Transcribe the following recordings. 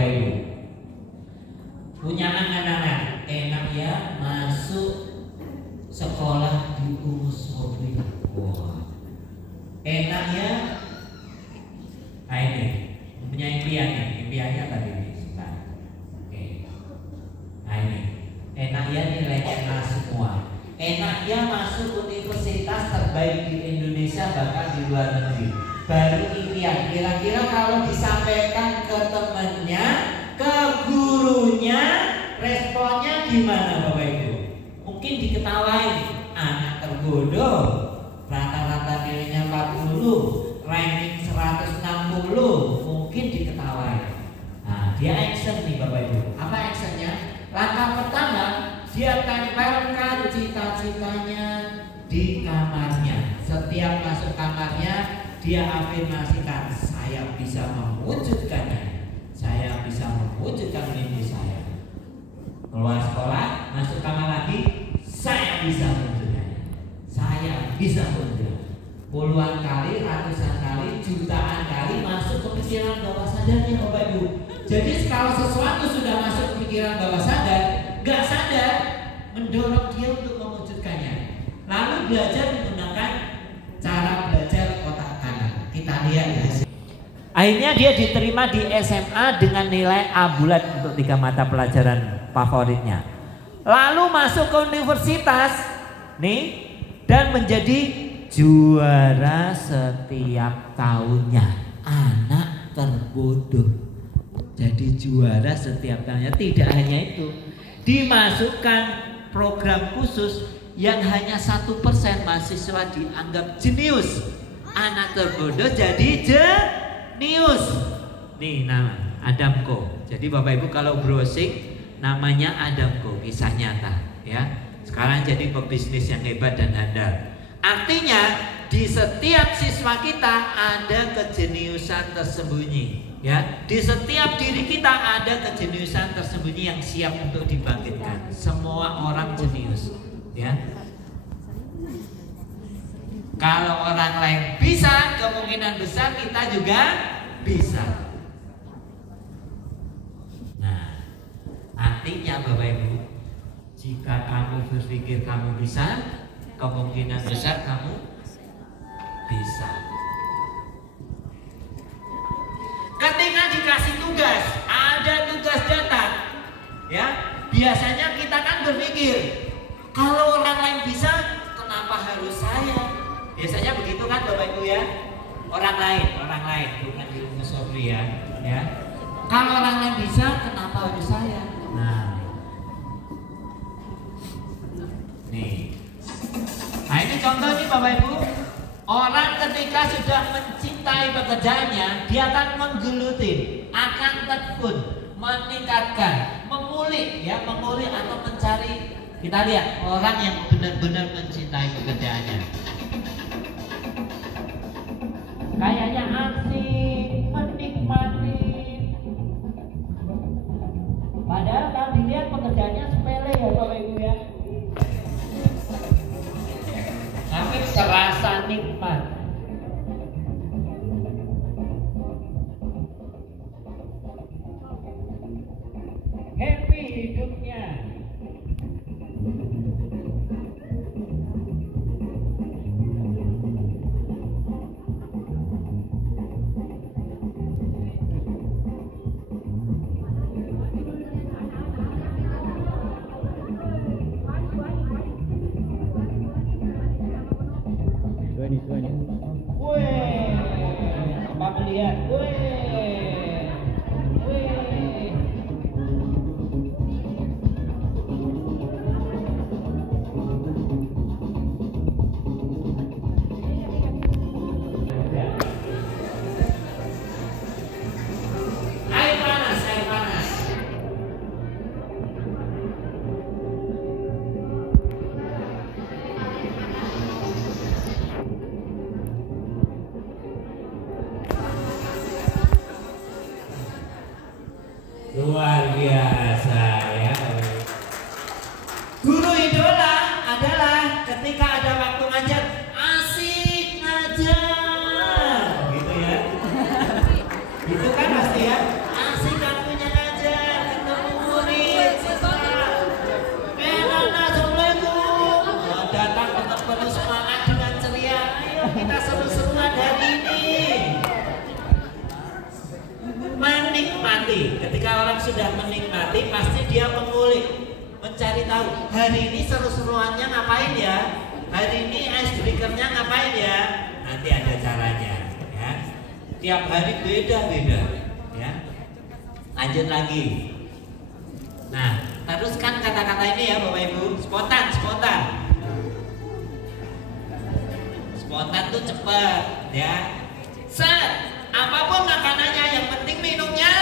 Ibu. Punya anak-anak, enak ya masuk sekolah di Umusofri. Wah, enak ya. Nah ini punya impiannya tadi ini. Oke. Nah ini enak ya nilainya A semua. Enak ya masuk universitas terbaik di Indonesia bahkan di luar negeri. Baru impian. Kira-kira kalau disampaikan ke temannya, ke gurunya, responnya gimana Bapak Ibu? Mungkin diketawain, anak terbodoh, rata-rata nilainya 40, ranking 160, mungkin diketawain. Nah, dia action nih Bapak Ibu. Apa actionnya? Langkah pertama, dia tempelkan cita-citanya di kamarnya. Setiap masuk kamarnya, dia afirmasikan, saya bisa mewujudkannya. Saya bisa mewujudkan mimpi saya. Keluar sekolah, masuk kamar lagi, saya bisa mewujudkannya. Saya bisa mewujudkannya. Puluhan kali, ratusan kali, jutaan kali masuk ke pikiran bawah sadarnya Bapak Ibu. Jadi kalau sesuatu sudah masuk ke pikiran bawah sadar, gak sadar, mendorong dia untuk mewujudkannya. Lalu belajar menggunakan cara belajar otak kanan. Kita lihat ya. Akhirnya dia diterima di SMA dengan nilai A bulat untuk 3 mata pelajaran favoritnya. Lalu masuk ke universitas nih dan menjadi juara setiap tahunnya. Anak terbodoh. Jadi juara setiap tahunnya. Tidak hanya itu, dimasukkan program khusus yang hanya 1% mahasiswa dianggap jenius. Anak terbodoh jadi jenius. Nih nama Adamko. Jadi Bapak Ibu kalau browsing namanya Adamko, kisah nyata ya. Sekarang jadi pebisnis yang hebat dan handal. Artinya di setiap siswa kita ada kejeniusan tersembunyi ya. Di setiap diri kita ada kejeniusan tersembunyi yang siap untuk dibangkitkan. Semua orang jenius ya. Kalau orang lain bisa, kemungkinan besar kita juga bisa. Nah, artinya Bapak Ibu, jika kamu berpikir kamu bisa, kemungkinan besar kamu bisa. Ketika dikasih tugas, ada tugas datang, ya biasanya kita kan berpikir, kalau orang lain bisa, kenapa harus saya? Biasanya begitu kan Bapak Ibu ya. Orang lain bukan di Umusofri ya. Kalau orang lain bisa, kenapa harus saya? Nah, nih. Nah ini contoh nih Bapak Ibu. Orang ketika sudah mencintai pekerjaannya, dia akan menggeluti, akan tekun, meningkatkan, memulih atau mencari. Kita lihat orang yang benar-benar mencintai pekerjaannya. Kayaknya asik, menikmati. Padahal kalau dilihat pekerjaannya sepele ya Bapak Ibu ya. Tapi terasa nikmat. Happy hidupnya. Luar biasa ya. Guru idola adalah ketika ada waktu ngajar, asik ngajar gitu ya. Gitu kan pasti ya, asik waktunya menikmati. Ketika orang sudah menikmati, pasti dia mengulik, mencari tahu. Hari ini seru-seruannya ngapain ya? Hari ini icebreakernya ngapain ya? Nanti ada caranya, ya. Tiap hari beda-beda, ya. Lanjut lagi. Nah, teruskan kata-kata ini ya Bapak Ibu. Spontan, spontan. Spontan tuh cepat, ya. Set, apapun makanannya, yang penting minumnya.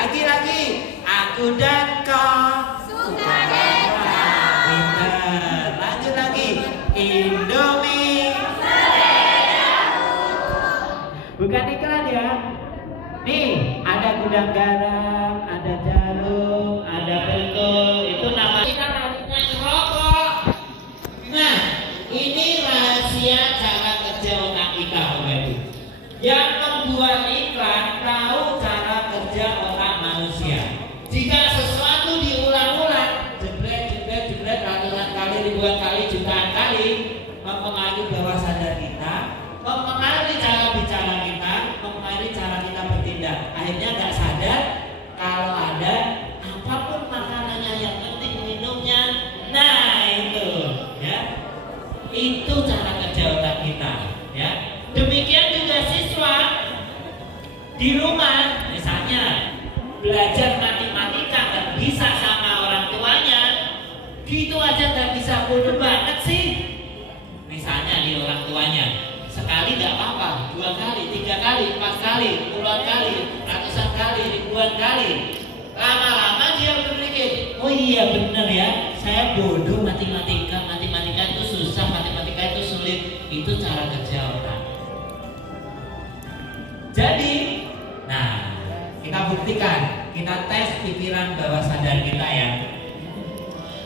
Oke, lagi. Aku dan kau suka beda. Pinter. Lanjut lagi. Indomie. Bukan iklan ya. Nih, ada gudang garam, ada jarum, ada pentol. Itu nama kita namanya rokok. Nah, ini rahasia cara kerja otak kita, Bapak Ibu. Yang membuat iklan tahu cara kerja otak manusia. Jika sesuatu diulang-ulang, jebret ratusan kali, ribuan kali, jutaan kali, mempengaruhi bawah sadar kita, mempengaruhi cara bicara kita, mempengaruhi cara kita bertindak. Akhirnya nggak sadar kalau ada apapun makanannya, yang penting minumnya. Nah itu, ya, itu cara kerja otak kita, ya. Demikian juga siswa di rumah, misalnya belajar matematika nggak bisa sama orang tuanya, gitu aja nggak bisa, bodoh banget sih. Misalnya di orang tuanya, sekali nggak apa-apa, 2 kali, 3 kali, 4 kali, puluhan kali, ratusan kali, ribuan kali. Lama-lama dia berpikir, oh iya bener ya, saya bodoh matematika itu susah, matematika itu sulit. Itu cara kerja otak. Jadi, nah, kita buktikan, kita tes pikiran bawah sadar kita ya.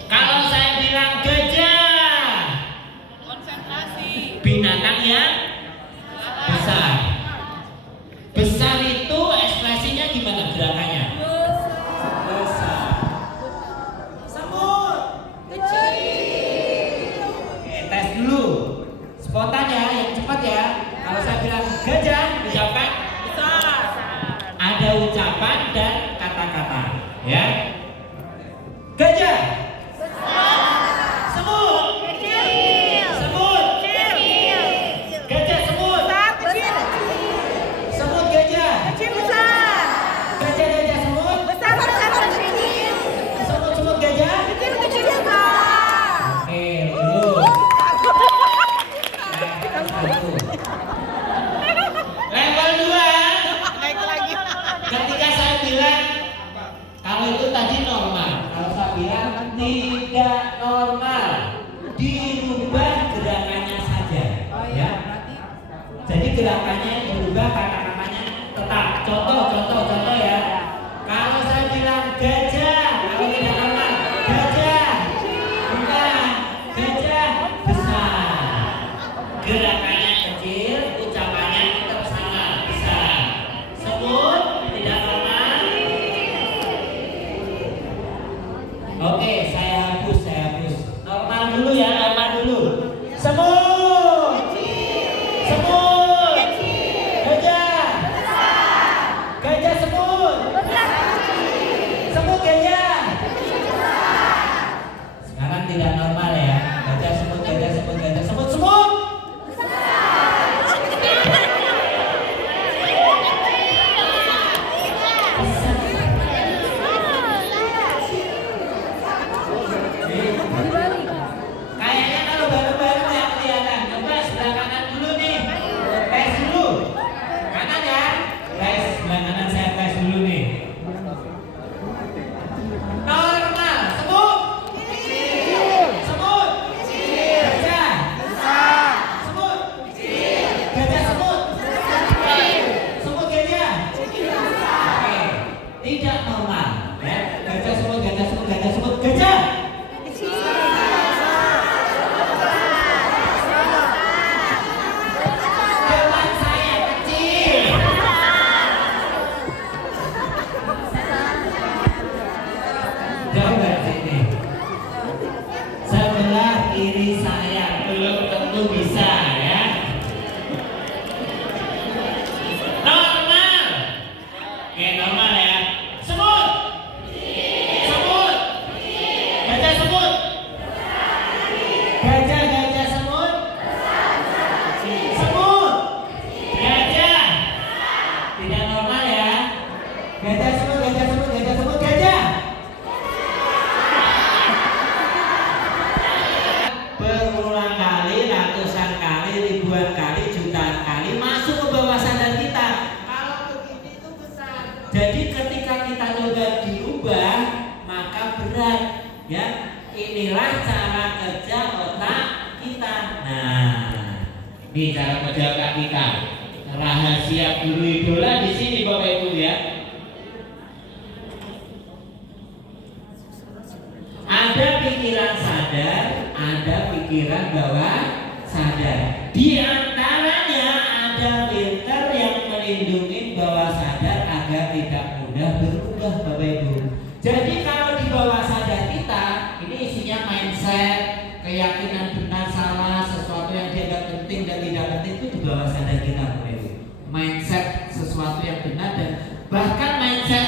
Kalau saya bilang gajah, konsentrasi, binatang yang besar. Besar itu ekspresinya gimana gerakannya? Besar. Semut, kecil. Oke, tes dulu. Spontan ya, yang cepat ya. Kalau saya bilang gajah, ucapan besar. Ada ucapan dan kata-kata, ya. Gajah besar. Semut kecil. Semut kecil. Gajah semut besar kecil. Semut gajah kecil besar. Gajah semut besar kecil. Semut gajah kecil besar. Oke, dulu. Level 2. Ketika saya bilang kalau itu tadi normal, kalau saya bilang tidak normal, dirubah gerakannya saja, ya. Jadi gerakannya dirubah, kata-katanya tetap. Contoh ya. Kalau saya bilang gajah, kalau tidak normal, gajah bukan, gajah besar. Gerakannya kecil, ucapannya tetap sama, besar. Semut tidak normal. Oke, saya hapus. Normal dulu ya, normal dulu. Semut. Semut. Gajah. Gajah semut. cara menjaga kita. Rahasia guru idola di sini Bapak Ibu ya. Ada pikiran sadar, ada pikiran bawah sadar. Di antaranya ada filter yang melindungi bawah sadar agar tidak mudah berubah Bapak Ibu. Jadi kalau di bawah sadar kita ini isinya mindset, keyakinan benar salah, sesuatu yang dianggap penting dan tidak penting itu di bawah sadar kita Bapak Ibu. Mindset sesuatu yang benar dan bahkan mindset